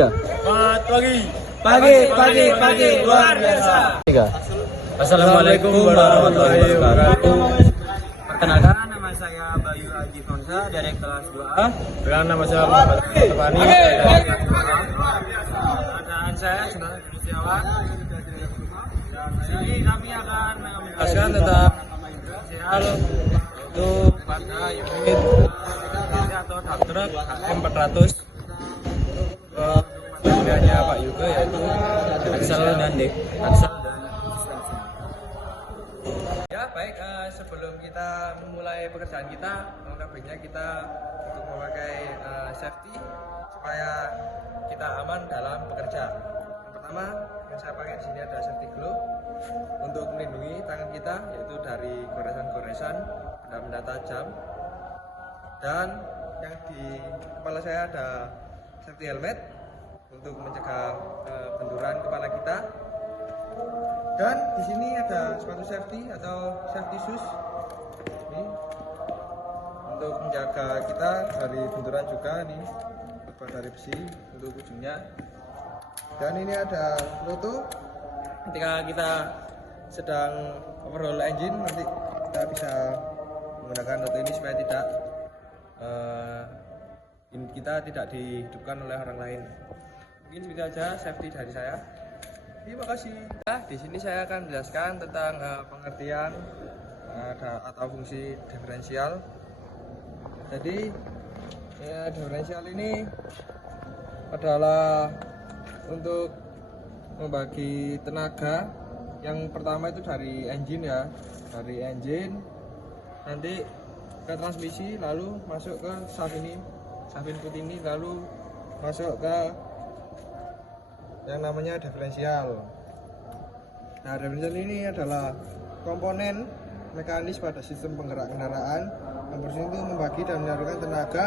Tiga. Selamat pagi. Pagi luar biasa. Tiga. Assalamualaikum warahmatullahi wabarakatuh. Perkenalkan, nama saya Bayu Aji Fonsa dari kelas 2A. Dengan nama saya Muhammad Tepani. Dan saya sudah Setiawan. Jadi kami akan menjelaskan tentang soal itu pada unit atau dump truck HM400. Materialnya Pak Yuga yaitu Axel dan Ya baik, sebelum kita memulai pekerjaan kita, langkah baiknya kita untuk memakai safety supaya kita aman dalam bekerja. Yang pertama yang saya pakai di sini ada safety glove untuk melindungi tangan kita, yaitu dari goresan-goresan benda-benda tajam. Dan yang di kepala saya ada safety helmet untuk mencegah benturan kepala kita. Dan di sini ada sepatu safety atau safety shoes ini untuk menjaga kita dari benturan juga, nih terbuat dari besi untuk ujungnya. Dan ini ada roto ketika kita sedang overhaul engine, nanti kita bisa menggunakan roto ini supaya kita tidak dihidupkan oleh orang lain. Mungkin segitu aja safety dari saya. Terima kasih. Di sini saya akan menjelaskan tentang pengertian atau fungsi diferensial. Jadi diferensial ini adalah untuk membagi tenaga. Yang pertama itu dari engine ya, dari engine nanti ke transmisi, lalu masuk ke shaft ini, shaft input ini, lalu masuk ke yang namanya diferensial. Nah, diferensial ini adalah komponen mekanis pada sistem penggerak kendaraan yang berfungsi untuk membagi dan menyalurkan tenaga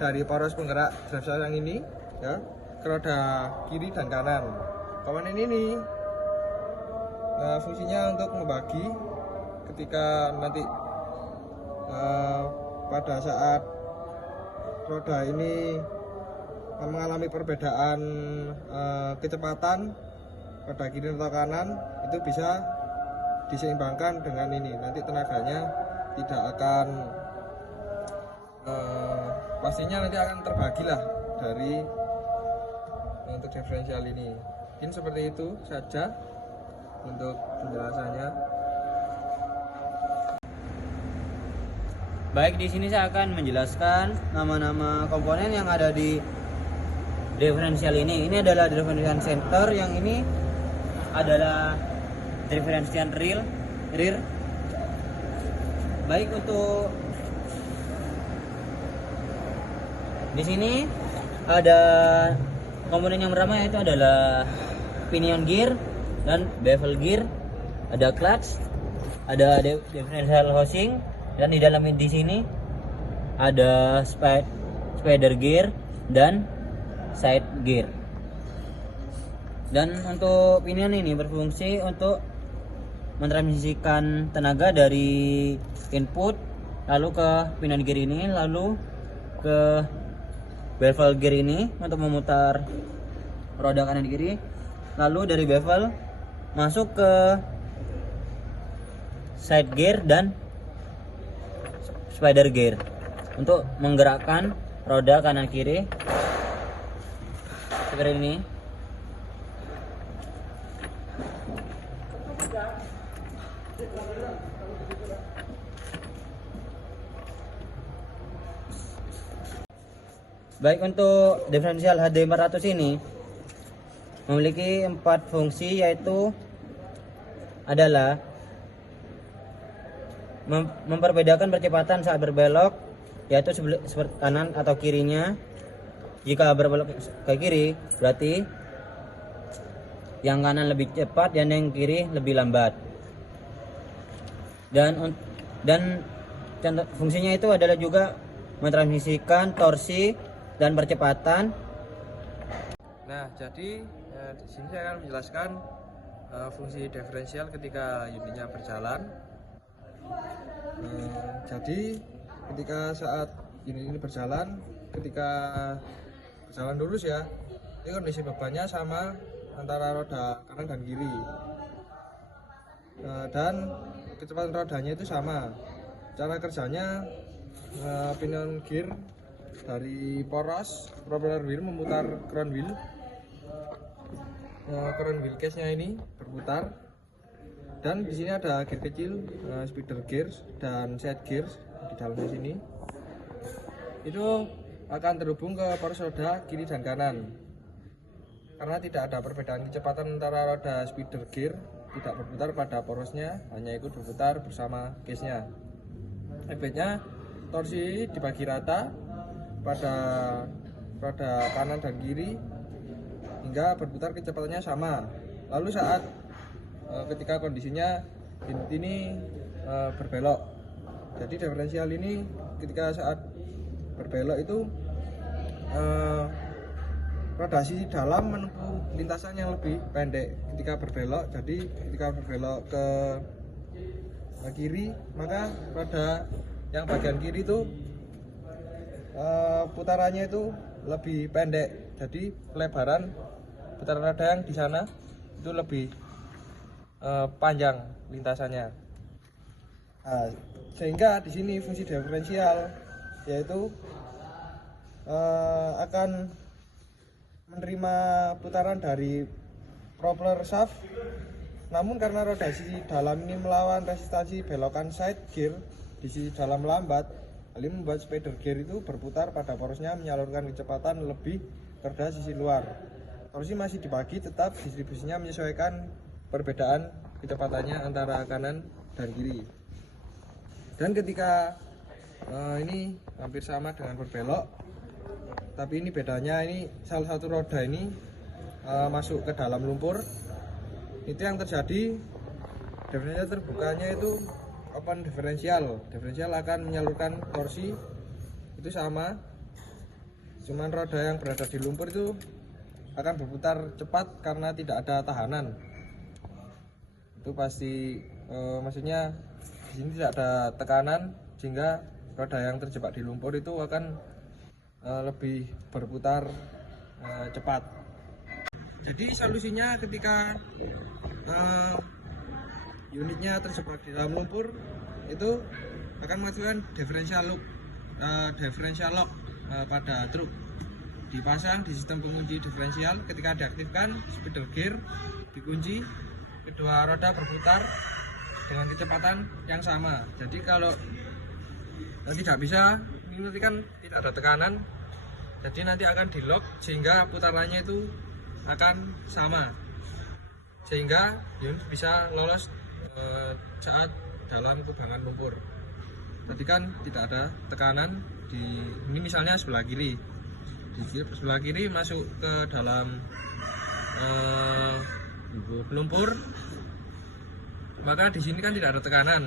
dari poros penggerak diferensial yang ini ya ke roda kiri dan kanan. Komponen ini fungsinya untuk membagi ketika nanti pada saat roda ini mengalami perbedaan kecepatan pada kiri atau kanan, itu bisa diseimbangkan dengan ini. Nanti tenaganya tidak akan pastinya nanti akan terbagilah dari untuk diferensial ini. Mungkin seperti itu saja untuk penjelasannya. Baik, di sini saya akan menjelaskan nama-nama komponen yang ada di diferensial ini. Ini adalah diferensial center, yang ini adalah diferensial rear. Baik, untuk di sini ada komponen yang pertama, yaitu adalah pinion gear dan bevel gear, ada clutch, ada differential housing, dan di dalam di sini ada spider gear dan side gear. Dan untuk pinion ini berfungsi untuk mentransmisikan tenaga dari input lalu ke pinion gear ini, lalu ke bevel gear ini untuk memutar roda kanan kiri, lalu dari bevel masuk ke side gear dan spider gear untuk menggerakkan roda kanan kiri seperti ini. Baik, untuk diferensial HD400 ini memiliki 4 fungsi, yaitu adalah memperbedakan percepatan saat berbelok, yaitu seperti kanan atau kirinya. Jika berbelok ke kiri berarti yang kanan lebih cepat dan yang kiri lebih lambat. Dan fungsinya itu adalah juga mentransmisikan torsi dan percepatan. Nah, jadi di sini saya akan menjelaskan fungsi diferensial ketika unitnya berjalan. Jadi ketika saat unit ini berjalan, ketika berjalan lurus ya, Ini kondisi bebannya sama antara roda kanan dan kiri. Dan kecepatan rodanya itu sama. Cara kerjanya pinion gear dari poros propeller wheel memutar crown wheel. Crown wheel case-nya ini berputar. Dan di sini ada gear kecil, speeder gear dan side gear di dalamnya sini. Itu akan terhubung ke poros roda kiri dan kanan. Karena tidak ada perbedaan kecepatan antara roda speeder gear, tidak berputar pada porosnya, hanya ikut berputar bersama case-nya. Efeknya torsi dibagi rata pada roda kanan dan kiri hingga berputar kecepatannya sama. Lalu saat ketika kondisinya unit ini berbelok, jadi diferensial ini ketika saat berbelok itu roda sisi dalam menempuh lintasan yang lebih pendek ketika berbelok. Jadi ketika berbelok ke kiri, maka roda yang bagian kiri itu putarannya itu lebih pendek. Jadi pelebaran putaran roda yang di sana itu lebih panjang lintasannya. Nah, sehingga di sini fungsi diferensial yaitu akan menerima putaran dari propeller shaft, namun karena roda sisi dalam ini melawan resistansi belokan side gear di sisi dalam lambat, hal ini membuat speeder gear itu berputar pada porosnya menyalurkan kecepatan lebih ke roda sisi luar. Torsi masih dibagi, tetap distribusinya menyesuaikan perbedaan kecepatannya antara kanan dan kiri. Dan ketika ini hampir sama dengan berbelok, tapi ini bedanya, ini salah satu roda ini masuk ke dalam lumpur. Itu yang terjadi, diferensial terbukanya itu open diferensial. Diferensial akan menyalurkan torsi itu sama, cuman roda yang berada di lumpur itu akan berputar cepat karena tidak ada tahanan. Itu pasti maksudnya di sini tidak ada tekanan, sehingga roda yang terjebak di lumpur itu akan lebih berputar cepat. Jadi solusinya ketika unitnya terjebak di dalam lumpur itu akan mengaktifkan differential lock pada truk. Dipasang di sistem pengunci diferensial. Ketika diaktifkan, speeder gear dikunci, kedua roda berputar dengan kecepatan yang sama. Jadi kalau tidak bisa, ini nanti kan tidak ada tekanan, jadi nanti akan di lock sehingga putarannya itu akan sama, sehingga unit bisa lolos saat dalam kubangan lumpur. Tadi kan tidak ada tekanan di ini, misalnya sebelah kiri, di sebelah kiri masuk ke dalam lumpur, maka di sini kan tidak ada tekanan.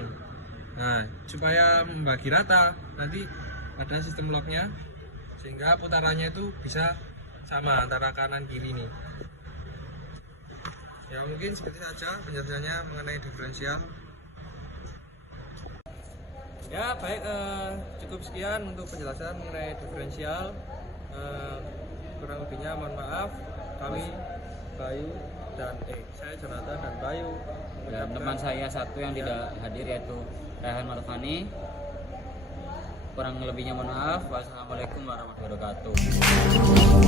Nah, supaya membagi rata, nanti ada sistem locknya sehingga putarannya itu bisa sama antara kanan kiri ini. Ya mungkin seperti saja penjelasannya mengenai diferensial. Ya baik, cukup sekian untuk penjelasan mengenai diferensial. Kurang lebihnya mohon maaf. Kami Bayu dan saya Jonathan dan Bayu dan teman saya satu yang tidak hadir yaitu Rehan Marfani. Kurang lebihnya mohon maaf. Wassalamualaikum warahmatullahi wabarakatuh.